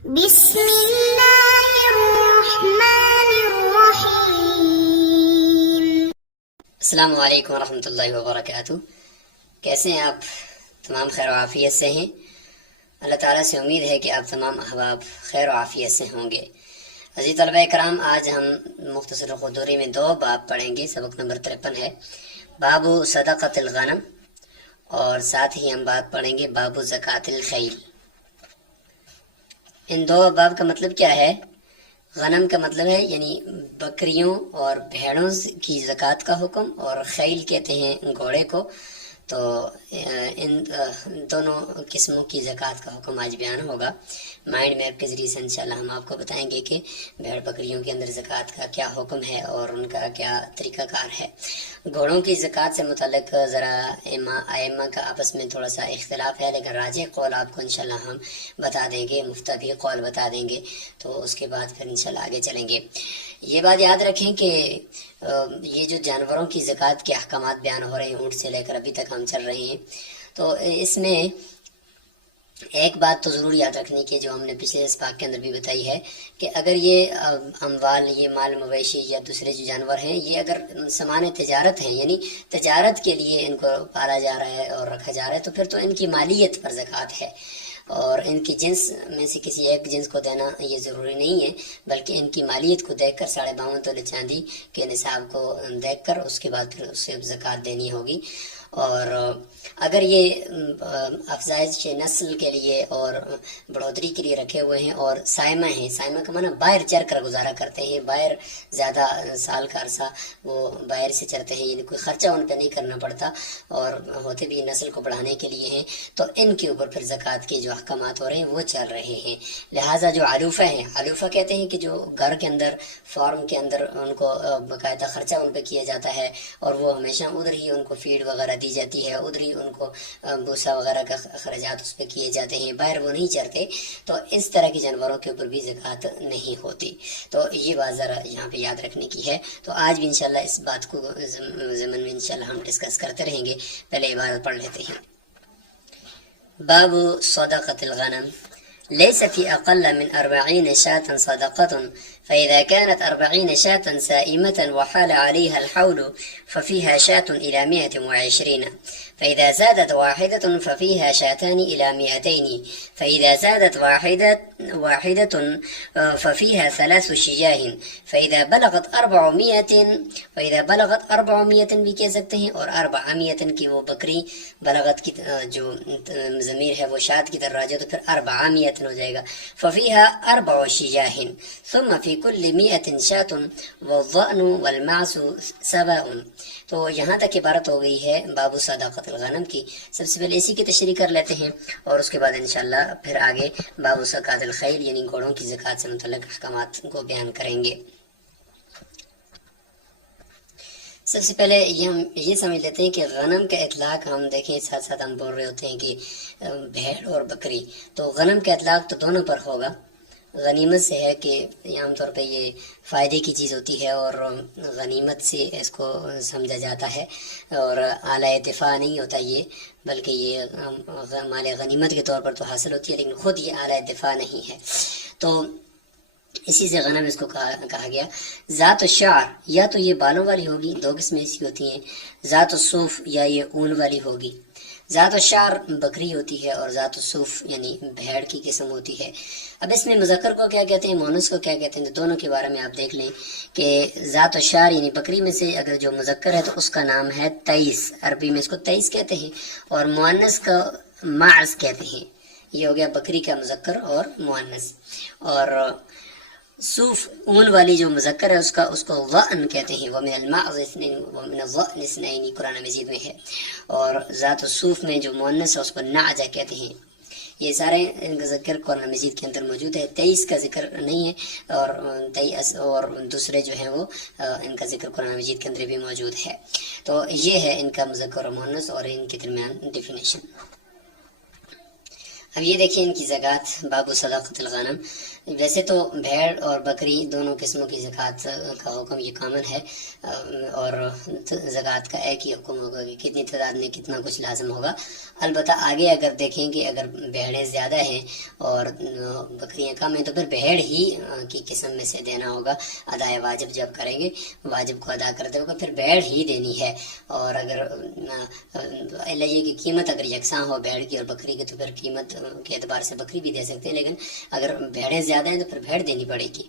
بسم اللہ الرحمن الرحیم۔ السلام علیکم ورحمۃ اللہ وبرکاتہ۔ کیسے ہیں آپ؟ تمام خیر و عافیت سے ہیں؟ اللہ تعالیٰ سے امید ہے کہ آپ تمام احباب خیر و عافیت سے ہوں گے۔ عزیز طلبہ کرام، آج ہم مختصر قدوری میں 2 باب پڑھیں گے۔ سبق نمبر 53 ہے باب صدقۃ الغنم، اور ساتھ ہی ہم بات پڑھیں گے باب زکوٰۃ الخیل۔ ان 2 باب کا مطلب کیا ہے؟ غنم کا مطلب ہے یعنی بکریوں اور بھیڑوں کی زکوٰۃ کا حکم، اور خیل کہتے ہیں گھوڑے کو۔ تو ان دونوں قسموں کی زکوٰۃ کا حکم آج بیان ہوگا۔ مائنڈ میپ کے ذریعے سے انشاءاللہ ہم آپ کو بتائیں گے کہ بھیڑ بکریوں کے اندر زکوٰۃ کا کیا حکم ہے اور ان کا کیا طریقہ کار ہے۔ گھوڑوں کی زکوٰۃ سے متعلق ذرا ائمہ کا آپس میں تھوڑا سا اختلاف ہے، لیکن راجح قول آپ کو انشاءاللہ ہم بتا دیں گے، مفتبی قول بتا دیں گے، تو اس کے بعد پھر انشاءاللہ آگے چلیں گے۔ یہ بات یاد رکھیں کہ یہ جو جانوروں کی زکوٰۃ کے احکامات بیان ہو رہے ہیں، اونٹ سے لے کر ابھی تک ہم چل رہے ہیں، تو اس میں ایک بات تو ضرور یاد رکھنی کی جو ہم نے پچھلے اسباق کے اندر بھی بتائی ہے کہ اگر یہ اموال، یہ مال مویشی یا دوسرے جو جانور ہیں، یہ اگر سامان تجارت ہیں، یعنی تجارت کے لیے ان کو پالا جا رہا ہے اور رکھا جا رہا ہے، تو پھر تو ان کی مالیت پر زکوٰۃ ہے، اور ان کی جنس میں سے کسی ایک جنس کو دینا یہ ضروری نہیں ہے، بلکہ ان کی مالیت کو دیکھ کر 52.5 تولے چاندی کے نصاب کو دیکھ کر اس کے بعد پھر اسے زکوٰۃ دینی ہوگی۔ اور اگر یہ افزائش نسل کے لیے اور بڑھوتری کے لیے رکھے ہوئے ہیں اور سائمہ ہیں، سائمہ کا معنی باہر چر کر گزارا کرتے ہیں، باہر زیادہ سال کا عرصہ وہ باہر سے چرتے ہیں، یعنی کوئی خرچہ ان پہ نہیں کرنا پڑتا، اور ہوتے بھی نسل کو بڑھانے کے لیے ہیں، تو ان کے اوپر پھر زکوٰۃ کے جو احکامات ہو رہے ہیں وہ چل رہے ہیں۔ لہٰذا جو علوفہ ہیں، علوفہ کہتے ہیں کہ جو گھر کے اندر، فارم کے اندر ان کو باقاعدہ خرچہ ان پہ کیا جاتا ہے، اور وہ ہمیشہ ادھر ہی ان کو فیڈ وغیرہ دی جاتی ہے، ادھر ہی ان کو بھوسا وغیرہ کا اخراجات اس پہ کیے جاتے ہیں، باہر وہ نہیں چرتے، تو اس طرح کے جانوروں کے اوپر بھی زکوٰۃ نہیں ہوتی۔ تو یہ بات ذرا یہاں پہ یاد رکھنے کی ہے۔ تو آج بھی انشاءاللہ اس بات کو ضمن میں انشاءاللہ ہم ڈسکس کرتے رہیں گے۔ پہلے عبارت پڑھ لیتے ہیں۔ باب صدقۃ الغنم، ليس في أقل من 40 شاة صدقة، فإذا كانت 40 شاة سائمة وحال عليها الحول ففيها شاة إلى 120، فإذا زادت واحدة ففيها شاتان إلى 200، فإذا زادت واحدة ففيها 3 شجاه، فإذا بلغت 400 بھی کہہ سکتے ہیں، اور 400 کی وہ بکری بلغت کی جو ضمیر ہے وہ شات کی طرف راجع، تو پھر 400 ہو جائے گا۔ ففيها 4 شجاه ثم في كل 100 شاة والظأن والمعز سواء۔ تو یہاں تک عبارت ہو گئی ہے باب صدقۃ الغنم کی۔ سب سے پہلے اسی کی تشریح کر لیتے ہیں، اور اس کے بعد انشاءاللہ پھر آگے باب زکوٰۃ الخیل یعنی گھوڑوں کی زکوٰۃ سے متعلق احکامات کو بیان کریں گے۔ سب سے پہلے ہم یہ سمجھ لیتے ہیں کہ غنم کا اطلاق ہم دیکھیں، ساتھ ساتھ ہم بول رہے ہوتے ہیں کہ بھیڑ اور بکری، تو غنم کا اطلاق تو دونوں پر ہوگا۔ غنیمت سے ہے کہ عام طور پہ یہ فائدے کی چیز ہوتی ہے، اور غنیمت سے اس کو سمجھا جاتا ہے، اور اعلیٰ دفاع نہیں ہوتا یہ، بلکہ یہ مال غنیمت کے طور پر تو حاصل ہوتی ہے، لیکن خود یہ اعلیٰ دفاع نہیں ہے۔ تو اسی سے غنم اس کو کہا گیا۔ ذات الشعر، یا تو یہ بالوں والی ہوگی، 2 قسمیں ایسی ہوتی ہیں، ذات الصوف یا یہ اون والی ہوگی۔ ذات الشعر بکری ہوتی ہے، اور ذات الصوف یعنی بھیڑ کی قسم ہوتی ہے۔ اب اس میں مذکر کو کیا کہتے ہیں، مؤنث کو کیا کہتے ہیں، تو دونوں کے بارے میں آپ دیکھ لیں کہ ذات الشعر یعنی بکری میں سے اگر جو مذکر ہے تو اس کا نام ہے تیس، عربی میں اس کو تیس کہتے ہیں، اور مؤنث کا معز کہتے ہیں۔ یہ ہو گیا بکری کا مذکر اور مؤنث۔ اور صوف اون والی جو مذکر ہے اس کو ضأن کہتے ہیں، ومن المعز اثنین ومن الضأن اثنین، قرآن مجید میں ہے۔ اور ذات الصوف میں جو مؤنث ہے اس کو نعجہ کہتے ہیں۔ یہ سارے ان کا ذکر قرآن مجید کے اندر موجود ہے۔ 23 کا ذکر نہیں ہے، اور دوسرے جو ہیں وہ ان کا ذکر قرآن مجید کے اندر بھی موجود ہے۔ تو یہ ہے ان کا مذکر و مؤنث اور ان کے درمیان ڈیفینیشن۔ اب یہ دیکھیں ان کی زکوٰۃ، باب صدقۃ الغنم۔ ویسے تو بھیڑ اور بکری دونوں قسموں کی زکوٰۃ کا حکم یہ کامن ہے، اور زکوٰۃ کا ایک ہی حکم ہوگا کہ کتنی تعداد میں کتنا کچھ لازم ہوگا۔ البتہ آگے اگر دیکھیں کہ اگر بھیڑیں زیادہ ہیں اور بکریاں کم ہیں تو پھر بھیڑ ہی کی قسم میں سے دینا ہوگا۔ ادائے واجب جب کریں گے، واجب کو ادا کرتے ہوگا، پھر بھیڑ ہی دینی ہے۔ اور اگر یہ کی قیمت اگر یکساں ہو بھیڑ کی اور بکری کی تو پھر قیمت کے اعتبار سے بکری بھی دے سکتے ہیں، لیکن اگر بھیڑیں زیادہ ہیں تو پھر بھیڑ دینی پڑے گی۔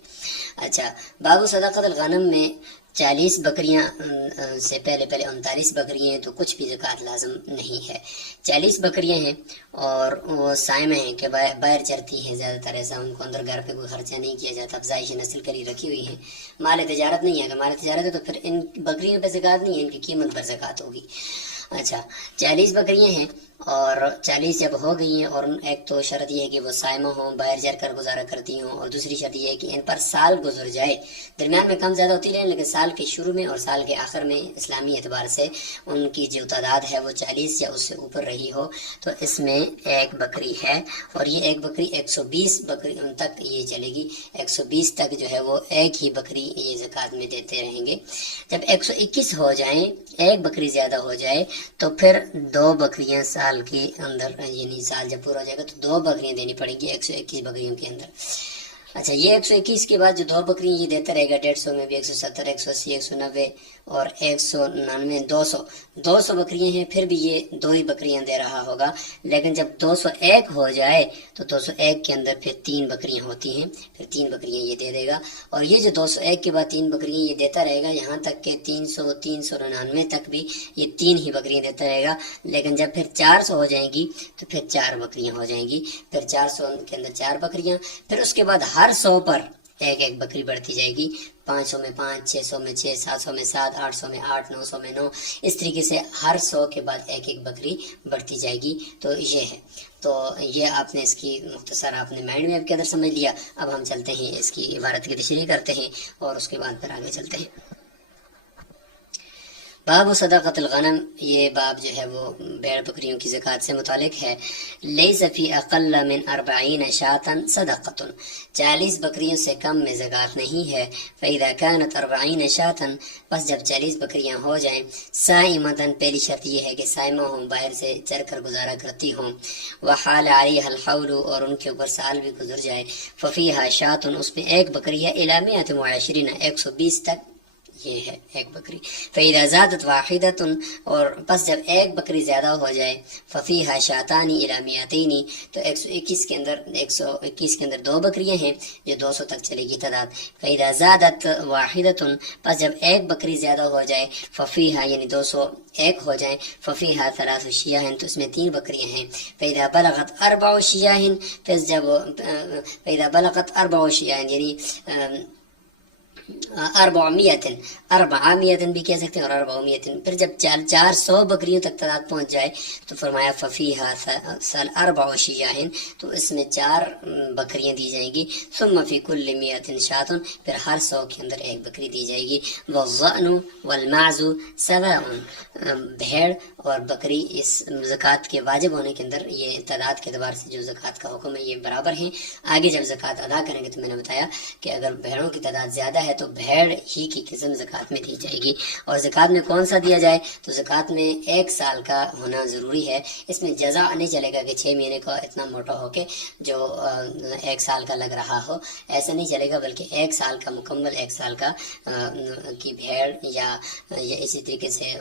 اچھا، باب صدقۃ الغنم میں 40 بکریاں سے پہلے 39 بکریاں ہیں تو کچھ بھی زکوٰۃ لازم نہیں ہے۔ 40 بکریاں ہیں اور وہ سائمہ ہیں کہ باہر چرتی ہیں، زیادہ تر ایسا ان کو اندر گھر پہ کوئی خرچہ نہیں کیا جاتا، افزائش نسل کے لیے رکھی ہوئی ہیں، مال تجارت نہیں ہے۔ اگر مال تجارت ہے تو پھر ان بکریوں پہ زکوٰۃ نہیں ہے، ان کی قیمت پر زکوٰۃ ہوگی۔ اچھا، 40 بکریاں ہیں اور 40 جب ہو گئی ہیں، اور ایک تو شرط یہ ہے کہ وہ سائمہ ہوں، باہر جا کر گزارا کرتی ہوں، اور دوسری شرط یہ ہے کہ ان پر سال گزر جائے، درمیان میں کم زیادہ ہوتی رہے لیکن سال کے شروع میں اور سال کے آخر میں اسلامی اعتبار سے ان کی جو تعداد ہے وہ 40 یا اس سے اوپر رہی ہو تو اس میں ایک بکری ہے، اور یہ ایک بکری 120 بکری ان تک یہ چلے گی، 120 تک جو ہے وہ ایک ہی بکری یہ زکوٰۃ میں دیتے رہیں گے۔ جب 121 ہو جائیں، ایک بکری زیادہ ہو جائے تو پھر 2 بکریاں سال کے اندر، یعنی سال جب پورا ہو جائے گا تو 2 بکریاں دینی پڑیں گی 121 بکریوں کے اندر۔ اچھا، یہ 121 کے بعد جو 2 بکریاں یہ دیتا رہے گا، 150 میں بھی 170، 180، 190 اور 199، 200 بکریاں ہیں، پھر بھی یہ 2 ہی بکریاں دے رہا ہوگا۔ لیکن جب 201 ہو جائے تو 201 کے اندر پھر 3 بکریاں ہوتی ہیں، پھر 3 بکریاں یہ دے دے گا، اور یہ جو 201 کے بعد 3 بکریاں یہ دیتا رہے گا یہاں تک کہ 300، 399 تک بھی یہ 3 ہی بکریاں دیتا رہے گا۔ لیکن جب پھر 400 ہو جائیں گی تو پھر 4 بکریاں ہو جائیں گی، پھر 400 کے اندر 4 بکریاں، پھر اس کے بعد ہر 100 پر ایک بکری بڑھتی جائے گی، 500 میں 5، 600 میں 6، 700 میں 7، 800 میں 8، 900 میں 9، اس طریقے سے ہر 100 کے بعد ایک بکری بڑھتی جائے گی۔ تو یہ ہے، تو یہ آپ نے اس کی مختصر آپ نے مائنڈ میں آپ کے اندر سمجھ لیا۔ اب ہم چلتے ہیں اس کی عبارت کی تشریح کرتے ہیں اور اس کے بعد پھر آگے چلتے ہیں۔ باب صدقۃ الغنم، یہ باب جو ہے وہ بھیڑ بکریوں کی زکوٰۃ سے متعلق ہے۔ لیس فی اقل من 40 شاۃ صدقۃ، 40 بکریوں سے کم میں زکوٰۃ نہیں ہے۔ فاذا كانت 40 شاۃ، پس جب 40 بکریاں ہو جائیں، صائمۃ، پہلی شرط یہ ہے کہ صائمہ ہوں، باہر سے چر کر گزارا کرتی ہوں، وحال علیہا الحول، اور ان کے اوپر سال بھی گزر جائے، ففیہا شاۃ، اس میں ایک بکری ہے، الی 120، 120 تک یہ ہے ایک بکری۔ فَإِذَا زَادَتْ وَاحِدَةٌ، اور پس جب ایک بکری زیادہ ہو جائے، فَفِيهَا شَاطَانِ إِلَى 200، تو 121 کے اندر 121 کے اندر 2 بکریاں ہیں جو 200 تک چلے گی تعداد۔ فَإِذَا زَادَتْ وَاحِدَةٌ، پس جب ایک بکری زیادہ ہو جائے، فَفِيهَا یعنی 201 ہو جائیں، فَفِيهَا 3 شِيَاهٍ، تو اس میں 3 بکریاں ہیں۔ فَإِذَا بَلَغَتْ 4 شِيَاهٍ، پھر جب فَإِذَا بَلَغَتْ 4 شِيَاهٍ یعنی 400 بھی کہہ سکتے ہیں اور 400، پھر جب 400 بکریوں تک تعداد پہنچ جائے تو فرمایا ففیہا 4 شیاہن، تو اس میں 4 بکریاں دی جائیں گی۔ ثم فی کل 100 شاۃ، پھر ہر 100 کے اندر ایک بکری دی جائے گی۔ والظأن والمعز سواء، بھیڑ اور بکری اس زکوٰۃ کے واجب ہونے کے اندر یہ تعداد کے اعتبار سے جو زکوٰۃ کا حکم ہے یہ برابر ہیں۔ آگے جب زکوٰۃ ادا کریں گے تو میں نے بتایا کہ اگر بھیڑوں کی تعداد زیادہ ہے تو بھیڑ ہی کی قسم زکوٰۃ میں دی جائے گی۔ اور زکوٰۃ میں کون سا دیا جائے تو زکوٰۃ میں 1 سال کا ہونا ضروری ہے۔ اس میں جزا نہیں چلے گا کہ 6 مہینے کا اتنا موٹا ہو کے جو 1 سال کا لگ رہا ہو، ایسا نہیں چلے گا، بلکہ 1 سال کا مکمل 1 سال کا کی بھیڑ یا اسی طریقے سے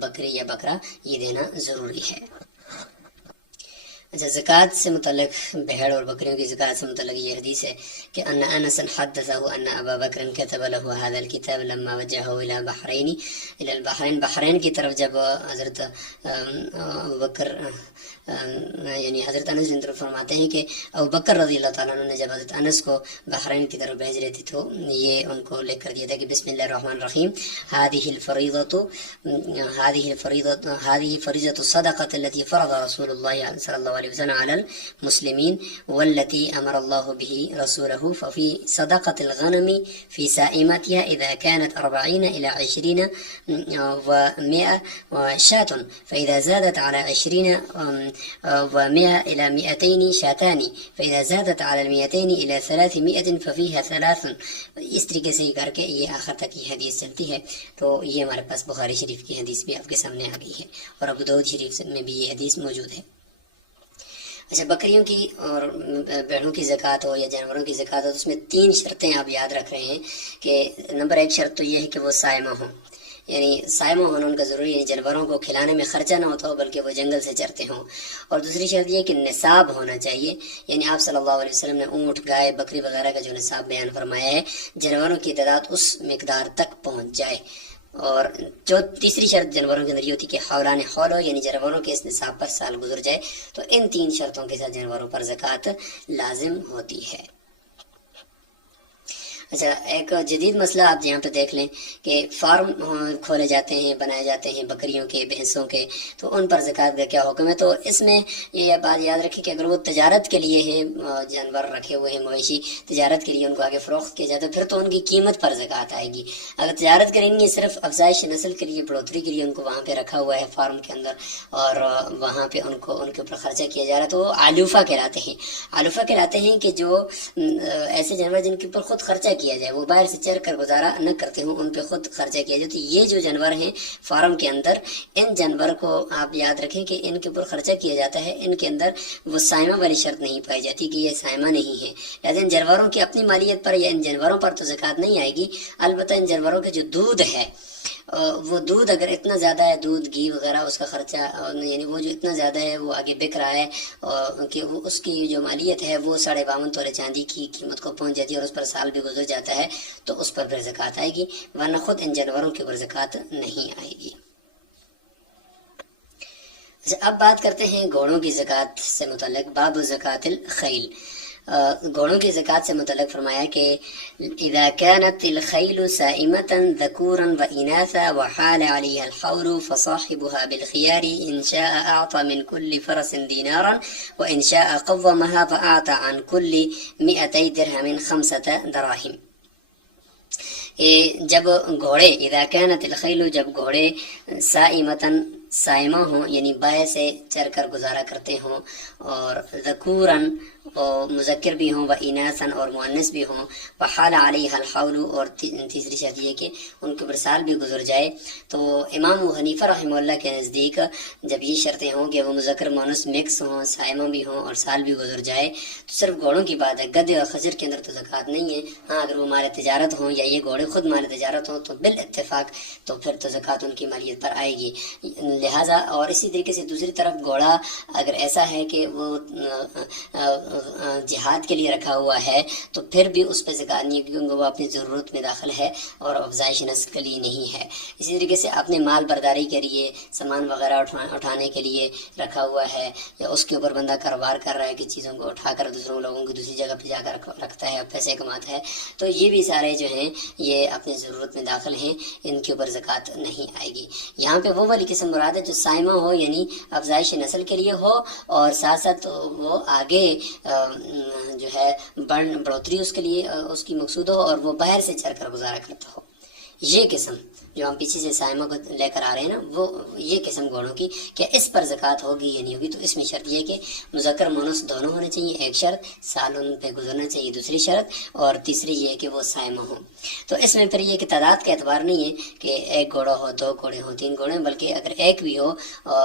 بکری یا بکرا یہ دینا ضروری ہے۔ اچھا، زکوٰۃ سے متعلق بھیڑ اور بکریوں کی زکوٰۃ سے متعلق یہ حدیث ہے کہ ان انس حدثه ان ابا بکر كتب له هذا الكتاب لما وجهه الى البحرين، بحرین کی طرف جب حضرت ابو بکر یعنی حضرت انس بن فرماتے ہیں کہ ابو بکر رضی اللہ تعالیٰ عنہ نے جب حضرت انس کو بحرین کی طرف بھیج رہے تھے تو یہ ان کو لکھ کر دیا تھا کہ بسم اللہ الرحمن الرحیم، هذه فریضۃ الصدقۃ التي فرض رسول اللہ صلی اللہ علیہ علیہ وسلم علی المسلمین والتی امر اللہ به رسوله ففي صدقة الغنم في سائمتها اذا كانت 40 الى 20 و100 شاة فاذا زادت على 20 و100 الى 200 شاتان فاذا زادت على 200 الى 300 ففيها 3. اس طریقے سے کر کے یہ آخر تک یہ حدیث چلتی ہے. تو یہ ہمارے پاس بخاری شریف کی حدیث بھی آپ کے سامنے آ گئی ہے اور ابو داؤد شریف میں بھی یہ حدیث موجود ہے. اچھا، بکریوں کی اور بھیڑوں کی زکوٰۃ ہو یا جانوروں کی زکوٰۃ ہو تو اس میں 3 شرطیں آپ یاد رکھ رہے ہیں کہ نمبر 1 شرط تو یہ ہے کہ وہ صائمہ ہوں، یعنی صائمہ ہونا ان کا ضروری ہے، جانوروں کو کھلانے میں خرچہ نہ ہوتا ہو بلکہ وہ جنگل سے چرتے ہوں. اور دوسری شرط یہ کہ نصاب ہونا چاہیے، یعنی آپ صلی اللہ علیہ وسلم نے اونٹ، گائے، بکری وغیرہ کا جو نصاب بیان فرمایا ہے جانوروں کی تعداد اس مقدار تک پہنچ جائے. اور جو تیسری شرط جانوروں کے اندر یہ ہوتی ہے کہ حولان حول ہو، یعنی جانوروں کے اس نصاب پر سال گزر جائے. تو ان 3 شرطوں کے ساتھ جانوروں پر زکوٰۃ لازم ہوتی ہے. اچھا، ایک جدید مسئلہ آپ یہاں پہ دیکھ لیں کہ فارم کھولے جاتے ہیں، بنائے جاتے ہیں بکریوں کے، بھینسوں کے، تو ان پر زکوٰۃ کا کیا حکم ہے. تو اس میں یہ بات یاد رکھیں کہ اگر وہ تجارت کے لیے ہیں، جانور رکھے ہوئے ہیں مویشی، تجارت کے لیے ان کو آگے فروخت کیا جاتا ہے، پھر تو ان کی قیمت پر زکوٰۃ آئے گی. اگر تجارت کے لیے نہیں، صرف افزائش نسل کے لیے، بڑھوتری کے لیے ان کو وہاں پہ رکھا ہوا ہے فارم کے اندر اور وہاں پہ ان کے اوپر خرچہ کیا جا رہا ہے، تو وہ علوفہ کہلاتے ہیں. علوفہ کہلاتے ہیں کہ جو ایسے جانور جن کے اوپر خود خرچہ کیا جائے، وہ باہر سے چر کر گزارا نہ کرتے ہوں، ان پہ خود خرچہ کیا جائے. تو یہ جو جانور ہیں فارم کے اندر، ان جانور کو آپ یاد رکھیں کہ ان کے اوپر خرچہ کیا جاتا ہے، ان کے اندر وہ صائمہ والی شرط نہیں پائی جاتی کہ یہ صائمہ نہیں ہے. لہٰذا ان جانوروں کی اپنی مالیت پر یا ان جانوروں پر تو زکوٰۃ نہیں آئے گی. البتہ ان جانوروں کے جو دودھ ہے، وہ دودھ اگر اتنا زیادہ ہے، دودھ گھی وغیرہ اس کا خرچہ، یعنی وہ جو اتنا زیادہ ہے وہ آگے بک رہا ہے کہ اس کی جو مالیت ہے وہ 52.5 تولے چاندی کی قیمت کو پہنچ جاتی ہے اور اس پر سال بھی گزر جاتا ہے، تو اس پر پھر زکوٰۃ آئے گی، ورنہ خود ان جانوروں کے اوپر زکوٰۃ نہیں آئے گی. اچھا، اب بات کرتے ہیں گھوڑوں کی زکوٰۃ سے متعلق. باب زکوٰۃ الخیل، گھوڑوں کی زکوٰۃ سے متعلق فرمایا کہ اذا كانت الخيل سائمة ذكورا واناثا وحال عليها الحول فصاحبها بالخيار ان شاء اعطى من كل فرس دينارا وان شاء قومها فاعطى عن كل 200 درهم 5 دراهم. جب گھوڑے، اذا كانت الخيل، جب گھوڑے سائمة صائمہ ہوں، یعنی بائے سے چر کر گزارا کرتے ہوں، اور ذکوراً اور مذکر بھی ہوں، و اناثاً اور مؤنث بھی ہوں، وحال علیہ الحول، اور تیسری شرط یہ کہ ان کے اوپر سال بھی گزر جائے. تو امام ابو حنیفہ رحمہ اللہ کے نزدیک جب یہ شرطیں ہوں کہ وہ مذکر مؤنث مکس ہوں، صائمہ بھی ہوں اور سال بھی گزر جائے، تو صرف گھوڑوں کی بات ہے. گدھے اور خچر کے اندر تو زکوٰۃ نہیں ہے. ہاں، اگر وہ مال تجارت ہوں یا یہ گھوڑے خود مال تجارت ہوں تو بالاتفاق تو پھر تو زکوٰۃ ان کی مالیت پر آئے گی. لہٰذا اور اسی طریقے سے دوسری طرف گھوڑا اگر ایسا ہے کہ وہ جہاد کے لیے رکھا ہوا ہے تو پھر بھی اس پہ زکوٰۃ نہیں، کیونکہ وہ اپنی ضرورت میں داخل ہے اور افزائش نسل کے لیے نہیں ہے. اسی طریقے سے اپنے مال برداری کے لیے، سامان وغیرہ اٹھانے کے لیے رکھا ہوا ہے، یا اس کے اوپر بندہ کاروبار کر رہا ہے کہ چیزوں کو اٹھا کر دوسروں لوگوں کی دوسری جگہ پہ جا کر رکھتا ہے، پیسے کماتا ہے، تو یہ بھی سارے جو ہیں یہ اپنی ضرورت میں داخل ہیں، ان کے اوپر زکوٰۃ نہیں آئے گی. یہاں پہ وہ والی قسم مراد ہے جو صائمہ ہو، یعنی افزائش نسل کے لیے ہو، اور ساتھ ساتھ وہ آگے جو ہے بڑھوتری اس کے لیے اس کی مقصود ہو، اور وہ باہر سے چر کر گزارا کرتا ہو. یہ قسم جو ہم پیچھے سے صائمہ کو لے کر آ رہے ہیں نا، وہ یہ قسم گھوڑوں کی کیا اس پر زکوٰۃ ہوگی یا نہیں ہوگی. تو اس میں شرط یہ کہ مذکر مؤنث دونوں ہونے چاہیے، ایک شرط، سال ان پہ گزرنا چاہیے دوسری شرط، اور تیسری یہ کہ وہ صائمہ ہوں. تو اس میں پھر یہ کہ تعداد کا اعتبار نہیں ہے کہ ایک گھوڑا ہو، 2 گھوڑے ہوں، 3 گھوڑے ہوں، بلکہ اگر ایک بھی ہو،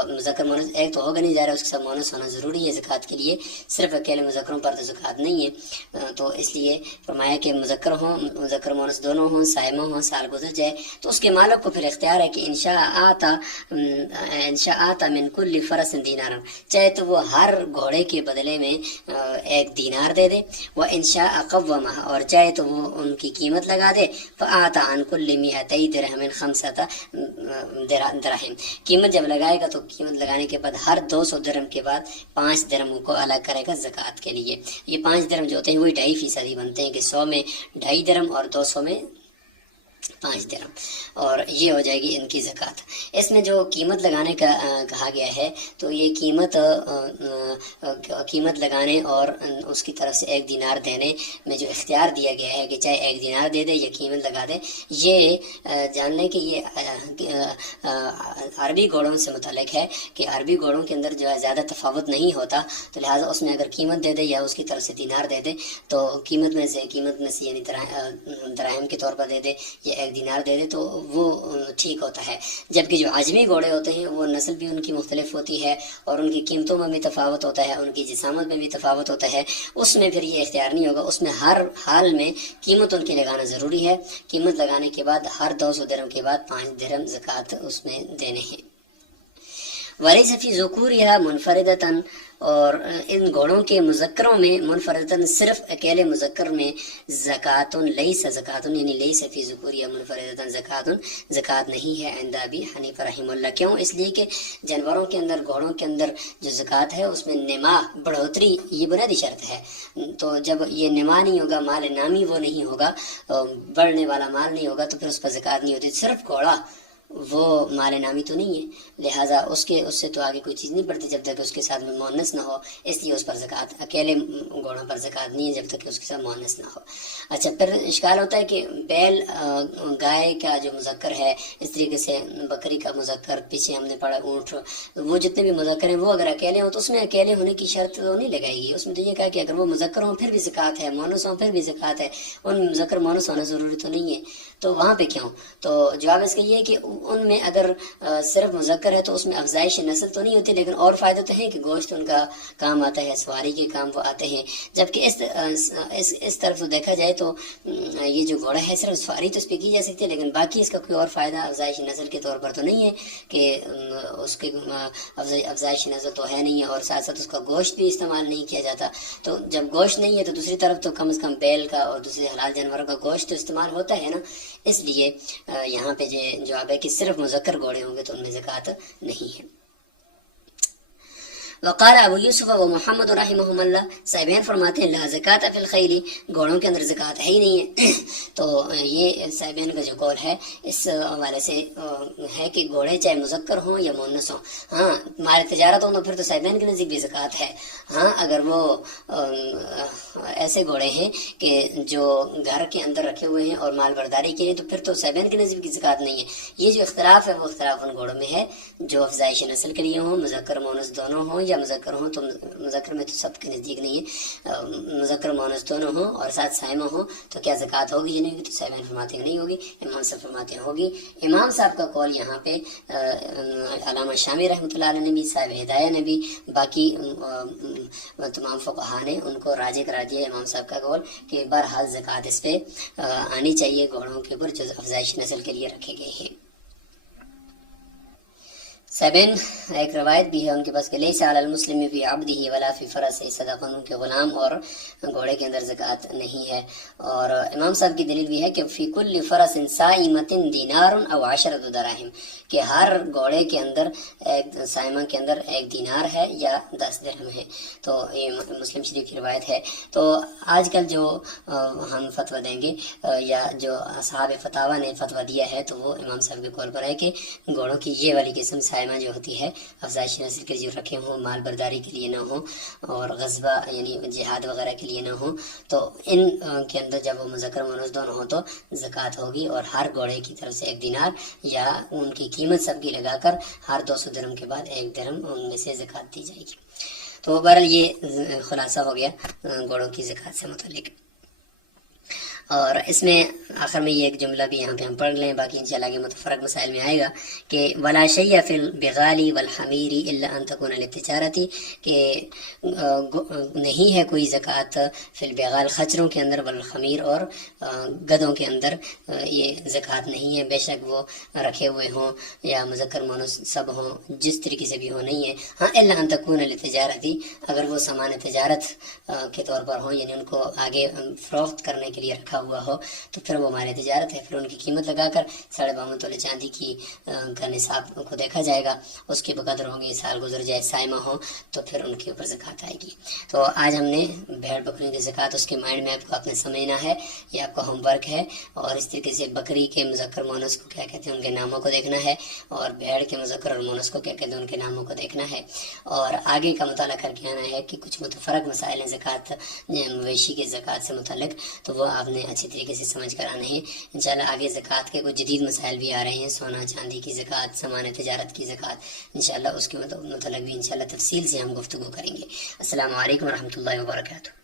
مذکر مؤنث ایک تو ہوگا نہیں جا رہا، اس کے ساتھ مؤنث ہونا ضروری ہے زکوٰۃ کے لیے. صرف اکیلے مذکروں پر تو زکوٰۃ نہیں ہے. تو اس لیے فرمایا کہ مذکر ہوں، مذکر مؤنث دونوں ہوں، صائمہ ہوں، سال گزر جائے، تو اس کے مالک کو پھر اختیار ہے کہ انشاء آتا من کل فرس دینارا، چاہے تو وہ ہر گھوڑے کے بدلے میں 1 دینار دے دے، وہ انشاء قومہ، اور چاہے تو وہ ان کی قیمت لگا دے، فآتا عن کل 200 درہم 5 دراہم. قیمت جب لگائے گا تو قیمت لگانے کے بعد ہر 200 درہم کے بعد 5 درہم کو الگ کرے گا زکوٰۃ کے لیے. یہ 5 درہم جو ہوتے ہیں وہی 2.5% ہی بنتے ہیں کہ 100 میں 2.5 درہم اور 200 میں 5 درہم، اور یہ ہو جائے گی ان کی زکوٰۃ۔ اس میں جو قیمت لگانے کا کہا گیا ہے تو یہ قیمت لگانے اور اس کی طرف سے 1 دینار دینے میں جو اختیار دیا گیا ہے کہ چاہے 1 دینار دے دے یا قیمت لگا دے، یہ جان لیں کہ یہ عربی گھوڑوں سے متعلق ہے کہ عربی گھوڑوں کے اندر جو ہے زیادہ تفاوت نہیں ہوتا، تو لہٰذا اس میں اگر قیمت دے دے یا اس کی طرف سے دینار دے دے تو قیمت میں سے یعنی دراہم کے طور پر دے دے یا 1 دینار دے دے تو وہ ٹھیک ہوتا ہے۔ جبکہ جو عجمی گھوڑے ہوتے ہیں وہ نسل بھی ان کی مختلف ہوتی ہے اور ان کی قیمتوں میں بھی تفاوت ہوتا ہے، ان کی جسامت میں بھی تفاوت ہوتا ہے، اس میں پھر یہ اختیار نہیں ہوگا، اس میں ہر حال میں قیمت ان کی لگانا ضروری ہے۔ قیمت لگانے کے بعد ہر 200 درہم کے بعد 5 درہم زکوٰۃ اس میں دینے ہیں۔ وَلَيْسَ فِي ذُكُورِهَا مُنْفَرِدَةً، اور ان گھوڑوں کے مذکروں میں منفردتاً صرف اکیلے مذکر میں زکاتٌ لیس زکاتٌ یعنی لیس فی ذکوریہ منفردتاً زکات نہیں ہے عند ابی حنیفہ رحمہ اللہ۔ کیوں؟ اس لیے کہ جانوروں کے اندر، گھوڑوں کے اندر جو زکات ہے اس میں نما، بڑھوتری، یہ بنیادی شرط ہے۔ تو جب یہ نما نہیں ہوگا، مال نامی وہ نہیں ہوگا، بڑھنے والا مال نہیں ہوگا، تو پھر اس پر زکات نہیں ہوتی۔ صرف گھوڑا وہ مال نامی تو نہیں ہے، لہٰذا اس سے تو آگے کوئی چیز نہیں پڑتی جب تک اس کے ساتھ میں مؤنث نہ ہو، اس لیے اس پر زکوٰۃ، اکیلے گھوڑوں پر زکوٰۃ نہیں ہے جب تک کہ اس کے ساتھ مؤنث نہ ہو۔ اچھا، پھر اشکال ہوتا ہے کہ بیل، گائے کا جو مذکر ہے، اس طریقے سے بکری کا مذکر، پیچھے ہم نے پڑھا اونٹ، وہ جتنے بھی مذکر ہیں وہ اگر اکیلے ہوں تو اس میں اکیلے ہونے کی شرط تو نہیں لگائے گی، اس میں تو یہ کہا کہ اگر وہ مذکر ہوں پھر بھی زکوٰۃ ہے، مؤنث ہوں پھر بھی زکوٰۃ ہے، ان میں مذکر مؤنث ہونا ضروری تو نہیں ہے، تو وہاں پہ کیوں؟ تو جواب اس کا یہ ہے کہ ان میں اگر صرف مذکر ہے تو اس میں افزائش نسل تو نہیں ہوتی، لیکن اور فائدہ تو ہے کہ گوشت ان کا کام آتا ہے، سواری کے کام وہ آتے ہیں۔ جبکہ اس طرف تو دیکھا جائے تو یہ جو گھوڑا ہے صرف سواری تو اس پہ کی جا سکتی ہے، لیکن باقی اس کا کوئی اور فائدہ افزائش نسل کے طور پر تو نہیں ہے کہ اس کے افزائش نسل تو ہے نہیں ہے، اور ساتھ ساتھ اس کا گوشت بھی استعمال نہیں کیا جاتا۔ تو جب گوشت نہیں ہے تو دوسری طرف تو کم از کم بیل کا اور دوسرے حلال جانوروں کا گوشت تو استعمال ہوتا ہے نا، اس لیے یہاں پہ جواب ہے کہ صرف مذکر گھوڑے ہوں گے تو ان میں زکوٰۃ نہیں ہے۔ وقال ابو یوسف و محمد رحمہم اللہ، صاحبین فرماتے ہیں لا زکوٰۃ فی الخیل، گھوڑوں کے اندر زکوٰۃ ہے ہی نہیں ہے۔ تو یہ صاحبین کا جو قول ہے اس حوالے سے ہے کہ گھوڑے چاہے مذکر ہوں یا مؤنث ہوں، ہاں مال تجارت ہوں تو پھر تو صاحبین کے نزدیک بھی زکوٰۃ ہے۔ ہاں اگر وہ ایسے گھوڑے ہیں کہ جو گھر کے اندر رکھے ہوئے ہیں اور مال برداری کے لیے، تو پھر تو صاحبین کے نزدیک کی زکوٰۃ نہیں ہے۔ یہ جو اختلاف ہے وہ اختلاف ان گھوڑوں میں ہے جو افزائش نسل کے لیے ہوں، مذکر مؤنث دونوں ہوں، یا مذکر ہوں تو مذکر میں تو سب کے نزدیک نہیں ہے، مذکر مؤنث دونوں ہوں اور ساتھ سائمہ ہوں، تو کیا زکوٰۃ ہوگی یا نہیں ہوگی؟ تو صاحبین فرماتے ہیں نہیں ہوگی، امام صاحب فرماتے ہیں ہوگی۔ امام صاحب کا قول یہاں پہ علامہ شامی رحمۃ اللہ علیہ نے بھی، صاحب ہدایہ نے بھی، باقی تمام فقہا نے ان کو راجح کرا دیا امام صاحب کا قول کہ بہرحال زکوٰۃ اس پہ آنی چاہیے گھوڑوں کے اوپر جو افزائش نسل کے لیے رکھے گئے ہیں۔ سبین ایک روایت بھی ہے ان کے پاس کہ لیس علی المسلم فی عبدہ ولا فی فرسہ صدقہ، ان کے غلام اور گھوڑے کے اندر زکوٰۃ نہیں ہے۔ اور امام صاحب کی دلیل بھی ہے کہ فی کل فرس صائمۃ دینار او 10 دراہم، کہ ہر گھوڑے کے اندر ایک صائمہ کے اندر 1 دینار ہے یا 10 درہم ہے۔ تو یہ مسلم شریف کی روایت ہے۔ تو آج کل جو ہم فتویٰ دیں گے یا جو اصحاب فتاوی نے فتویٰ دیا ہے تو وہ امام صاحب کے قول پر ہے کہ گھوڑوں کی یہ والی قسم صائمہ جو ہوتی ہے افزائش نسل کے جو رکھے ہوں، مال برداری کے لیے نہ ہوں اور غزوہ یعنی جہاد وغیرہ کے لیے نہ ہوں، تو ان کے اندر جب وہ مذکر مؤنث دونوں ہوں تو زکوٰۃ ہوگی، اور ہر گھوڑے کی طرف سے 1 دینار یا ان کی قیمت سب کی لگا کر ہر 200 درہم کے بعد 1 درہم ان میں سے زکوٰۃ دی جائے گی۔ تو بہرحال یہ خلاصہ ہو گیا گھوڑوں کی زکوٰۃ سے متعلق۔ اور اس میں آخر میں یہ ایک جملہ بھی یہاں پہ ہم پڑھ لیں، باقی انشاءاللہ آگے متفرق مسائل میں آئے گا کہ ولا شیء فی البغال والحمیر الا ان تکون للتجارت، کہ نہیں ہے کوئی زکوٰۃ فی البغال خچروں کے اندر، والخمیر اور گدھوں کے اندر یہ زکوٰۃ نہیں ہے، بے شک وہ رکھے ہوئے ہوں یا مذکر مؤنث سب ہوں، جس طریقے سے بھی ہو نہیں ہے۔ ہاں الا ان تکون للتجارت، اگر وہ سامان تجارت کے طور پر ہوں، یعنی ان کو آگے فروخت کرنے کے لیے رکھا ہوا ہو تو پھر وہ مال تجارت ہے، پھر ان کی قیمت لگا کر 52.5 تولے چاندی کی کا نصاب کو دیکھا جائے گا، اس کی بقدر ہوگی، سال گزر جائے سائمہ ہو تو پھر ان کے اوپر زکوٰۃ آئے گی۔ تو آج ہم نے بھیڑ بکریوں کی زکوٰۃ اس کے مائنڈ میپ کو آپ نے سمجھنا ہے، یہ آپ کا ہوم ورک ہے، اور اس طریقے سے بکری کے مذکر مونس کو کیا کہتے ہیں ان کے ناموں کو دیکھنا ہے، اور بھیڑ کے مذکر اور مونس کو کیا کہتے ہیں ان کے ناموں کو دیکھنا ہے، اور آگے کا مطالعہ کر کے آنا ہے کہ کچھ متفرق مسائل ہیں زکوٰۃ مویشی کے زکوٰۃ سے متعلق، تو وہ آپ نے اچھی طریقے سے سمجھ کر آنا ہے۔ انشاءاللہ آگے زکوٰۃ کے کچھ جدید مسائل بھی آ رہے ہیں، سونا چاندی کی زکوٰۃ، سامان تجارت کی زکوٰۃ، انشاءاللہ اس کے متعلق بھی انشاءاللہ تفصیل سے ہم گفتگو کریں گے۔ السلام علیکم ورحمۃ اللہ وبرکاتہ۔